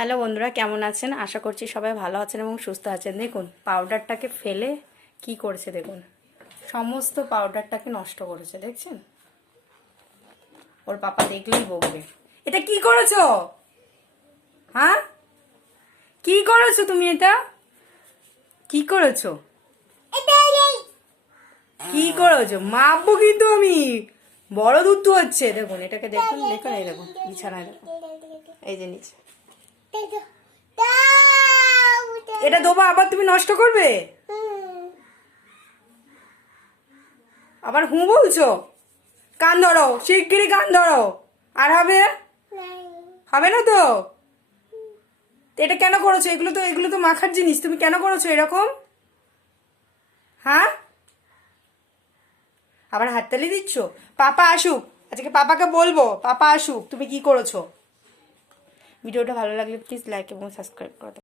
Hello বন্ধুরা, কেমন আছেন? আশা করছি সবাই ভালো আছেন এবং সুস্থ আছেন। দেখুন পাউডারটাকে ফেলে কি করেছে, দেখুন সমস্ত পাউডারটাকে নষ্ট করেছে। দেখছেন? ওর পাপা দেখলেই বকবে। এটা কি করেছো? হ্যাঁ, কি করেছো তুমি? এটা কি করেছো? কি করেছো? মাপবো কিন্তু আমি। বড় দুধ হচ্ছে। দেখুন এটাকে, দেখুন দেখুন, এই দেখুন বিছানায়, দেখুন এই যে নিচে। এটা দেবো আবার তুমি নষ্ট করবে? আবার হুঁ বলছো? কান ধরো, শিগগিরই কান ধরো। আর হবে? হবে না তো? এটা কেন করেছো? এগুলো তো মাখার জিনিস, তুমি কেন করেছো এরকম? হ্যাঁ, আবার হাততালি দিচ্ছ? পাপা আসুক, আজকে পাপাকে বলবো, পাপা আসুক তুমি কি করেছো। ভিডিওটা ভালো লাগলে প্লিজ লাইক এবং সাবস্ক্রাইব করো।